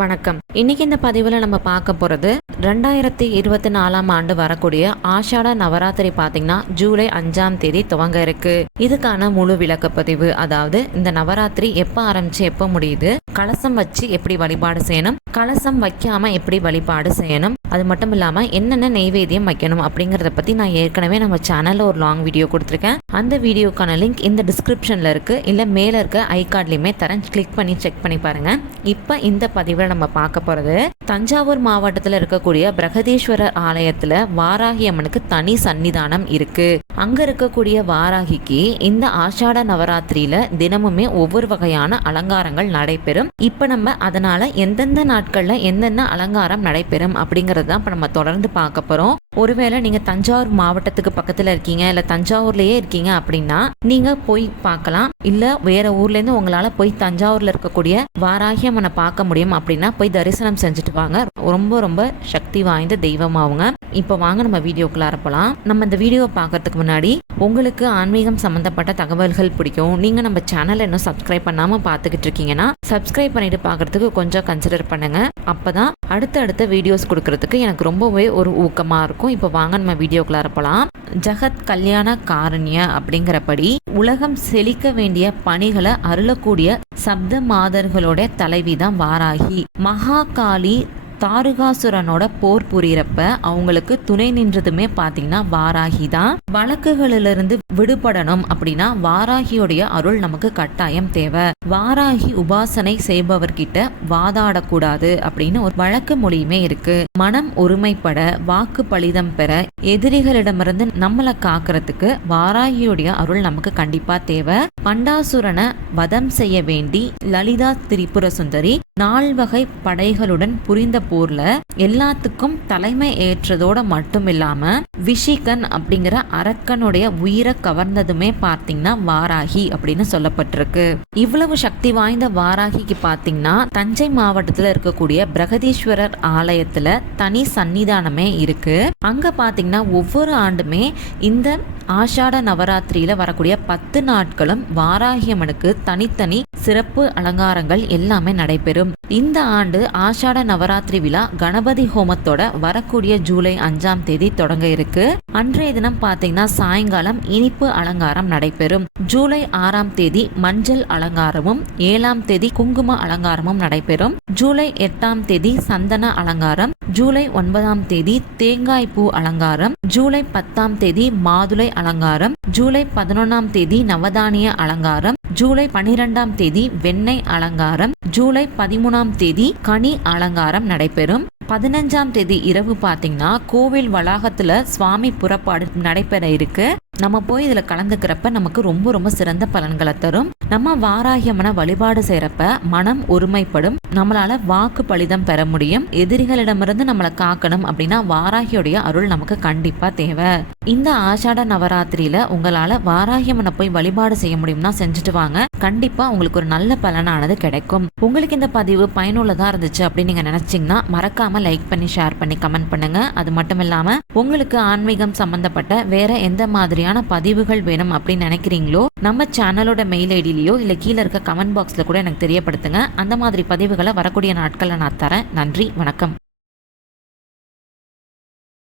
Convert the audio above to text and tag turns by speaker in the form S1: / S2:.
S1: வணக்கம். இன்னைக்கு இந்த பதிவில் நம்ம பார்க்க போகிறது ரெண்டாயிரத்தி இருபத்தி நாலாம் ஆண்டு வரக்கூடிய ஆஷாட நவராத்திரி பார்த்தீங்கன்னா ஜூலை அஞ்சாம் தேதி துவங்க இருக்கு. இதுக்கான முழு விளக்கப்பதிவு அதாவது இந்த நவராத்திரி எப்போ ஆரம்பிச்சு எப்போ முடியுது கலசம் வச்சு எப்படி வழிபாடு செய்யணும் கலசம் வைக்காம எப்படி வழிபாடு செய்யணும் அது மட்டும் இல்லாமல் என்னென்ன நெய்வேத்தியம் வைக்கணும் அப்படிங்கிறத பற்றி நான் ஏற்கனவே நம்ம சேனலில் ஒரு லாங் வீடியோ கொடுத்துருக்கேன். அந்த வீடியோக்கான லிங்க் இந்த டிஸ்கிரிப்ஷனில் இருக்குது இல்லை மேலே இருக்க ஐ கார்ட்லயுமே தரேன். கிளிக் பண்ணி செக் பண்ணி பாருங்கள் இப்போ இந்த பதிவில் நம்ம பார்க்க போகிறது தஞ்சாவூர் மாவட்டத்தில் இருக்கக்கூடிய பிரகதீஸ்வரர் ஆலயத்தில் வாராகி அம்மனுக்கு தனி சன்னிதானம் இருக்குது அங்கே இருக்கக்கூடிய வாராகிக்கு இந்த ஆஷாட நவராத்திரியில் தினமுமே ஒவ்வொரு வகையான அலங்காரங்கள் நடைபெறும். இப்போ நம்ம அதனால் எந்தெந்த நாட்களில் என்னென்ன அலங்காரம் நடைபெறும் அப்படிங்கிற அப்படிங்கிறது தான் இப்போ நம்ம தொடர்ந்து பார்க்க போகிறோம் ஒருவேளை நீங்கள் தஞ்சாவூர் மாவட்டத்துக்கு பக்கத்தில் இருக்கீங்க இல்லை தஞ்சாவூர்லேயே இருக்கீங்க அப்படின்னா நீங்கள் போய் பார்க்கலாம். இல்லை வேற ஊர்லேருந்து உங்களால் போய் தஞ்சாவூரில் இருக்கக்கூடிய வாராகி அம்மனை பார்க்க முடியும் அப்படின்னா போய் தரிசனம் செஞ்சுட்டு வாங்க. ரொம்ப ரொம்ப சக்தி வாய்ந்த தெய்வமாகுங்க இப்போ வாங்க நம்ம வீடியோக்குள்ளார போகலாம் நம்ம இந்த வீடியோவை பார்க்கறதுக்கு முன்னாடி உங்களுக்கு ஆன்மீகம் சம்மந்தப்பட்ட தகவல்கள் பிடிக்கும் நீங்கள் நம்ம சேனலை இன்னும் சப்ஸ்கிரைப் பண்ணாமல் பார்த்துக்கிட்டு இருக்கீங்கன்னா சப்ஸ்கிரைப் பண்ணிட்டு பார்க்கறதுக்கு கொஞ்சம் கன்சிடர் பண்ணுங்கள் அப்போ தான் அடுத்தடுத்த வீடியோஸ் கொடுக்கறதுக்கு எனக்கு ரொம்பவே ஒரு ஊக்கமாக இருக்கும். இப்போ வாங்க நம்ம வீடியோக்குள்ளார போகலாம் ஜகத் கல்யாண காரண்ய அப்படிங்கிறபடி உலகம் செழிக்க வேண்டிய பணிகளை அருளக்கூடிய சப்த மாதர்களோட தலைவி தான் வாராகி. மகாகாளி தாருகாசுரனோட போர் புரியறப்ப அவங்களுக்கு துணை நின்றதுமே பார்த்தீங்கன்னா வாராகி தான். வழக்குகளிலிருந்து விடுபடணும் அப்படின்னா வாராகியோடைய அருள் நமக்கு கட்டாயம் தேவை. வாராகி உபாசனை செய்பவர்கிட்ட வாதாடக்கூடாது அப்படின்னு ஒரு வழக்கு மொழியுமே இருக்கு. மனம் ஒருமைப்பட வாக்கு பலிதம் பெற எதிரிகளிடமிருந்து நம்மளை காக்கிறதுக்கு வாராகியோடைய அருள் நமக்கு கண்டிப்பா தேவை. பண்டாசுரனை வதம் செய்ய வேண்டி லலிதா திரிபுர சுந்தரி நால்வகை படைகளுடன் புரிந்த போர்ல எல்லாத்துக்கும் தலைமை ஏற்றதோட மட்டும் இல்லாம விஷிகன் அப்படிங்கிற அரக்கனுடைய உயிரை கவர்ந்ததுமே பார்த்தீங்கன்னா வாராகி அப்படின்னு சொல்லப்பட்டிருக்கு. இவ்வளவு சக்தி வாய்ந்த வாராகிக்கு பார்த்தீங்கன்னா தஞ்சை மாவட்டத்துல இருக்கக்கூடிய பிரகதீஸ்வரர் ஆலயத்துல தனி சன்னிதானமே இருக்கு. அங்க பார்த்தீங்கன்னா ஒவ்வொரு ஆண்டுமே இந்த ஆஷாட நவராத்திரியில வரக்கூடிய பத்து நாட்களும் வாராகியம்மனுக்கு தனித்தனி சிறப்பு அலங்காரங்கள் எல்லாமே நடைபெறும். இந்த ஆண்டு ஆஷாட நவராத்திரி விழா கணபதி ஹோமத்தோட வரக்கூடிய ஜூலை அஞ்சாம் தேதி தொடங்க இருக்கு. அன்றைய தினம் பாத்தீங்கன்னா சாயங்காலம் இனிப்பு அலங்காரம் நடைபெறும். ஜூலை ஆறாம் தேதி மஞ்சள் அலங்காரமும் ஏழாம் தேதி குங்கும அலங்காரமும் நடைபெறும். ஜூலை எட்டாம் தேதி சந்தன அலங்காரம் ஜூலை ஒன்பதாம் தேதி தேங்காய் பூ அலங்காரம் ஜூலை பத்தாம் தேதி மாதுளை அலங்காரம் ஜூலை பதினொன்னாம் தேதி நவதானிய அலங்காரம் ஜூலை பனிரெண்டாம் தேதி வெண்ணெய் அலங்காரம் ஜூலை பதிமூணாம் தேதி கனி அலங்காரம் நடைபெறும். பதினஞ்சாம் தேதி இரவு பார்த்தீங்கன்னா கோவில் வளாகத்தில் சுவாமி புறப்பாடு நடைபெற இருக்கு. நம்ம போய் இதில் கலந்துக்கிறப்ப நமக்கு ரொம்ப ரொம்ப சிறந்த பலன்களை தரும். நம்ம வாராகியம்மனை வழிபாடு செய்கிறப்ப மனம் ஒருமைப்படும். நம்மளால வாக்கு பலிதம் பெற முடியும். எதிரிகளிடமிருந்து நம்மளை காக்கணும் அப்படின்னா வாராகியோடைய அருள் நமக்கு கண்டிப்பாக தேவை. இந்த ஆஷாட நவராத்திரியில உங்களால வாராகியம்மனை போய் வழிபாடு செய்ய முடியும்னா செஞ்சுட்டு வாங்க. கண்டிப்பாக உங்களுக்கு ஒரு நல்ல பலனானது கிடைக்கும். உங்களுக்கு இந்த பதிவு பயனுள்ளதாக இருந்துச்சு அப்படின்னு நீங்கள் நினச்சிங்கன்னா மறக்காம லைக் பண்ணி ஷேர் பண்ணி கமெண்ட் பண்ணுங்க. அது மட்டும் இல்லாமல் உங்களுக்கு ஆன்மீகம் சம்பந்தப்பட்ட வேற எந்த மாதிரியான பதிவுகள் வேணும் அப்படின்னு நினைக்கிறீங்களோ நம்ம சேனலோட மெயில் ஐடியிலையோ இல்லை கீழே இருக்க கமெண்ட் பாக்ஸில் கூட எனக்கு தெரியப்படுத்துங்க. அந்த மாதிரி பதிவுகளை வரக்கூடிய நாட்களில் நான் தரேன். நன்றி வணக்கம்.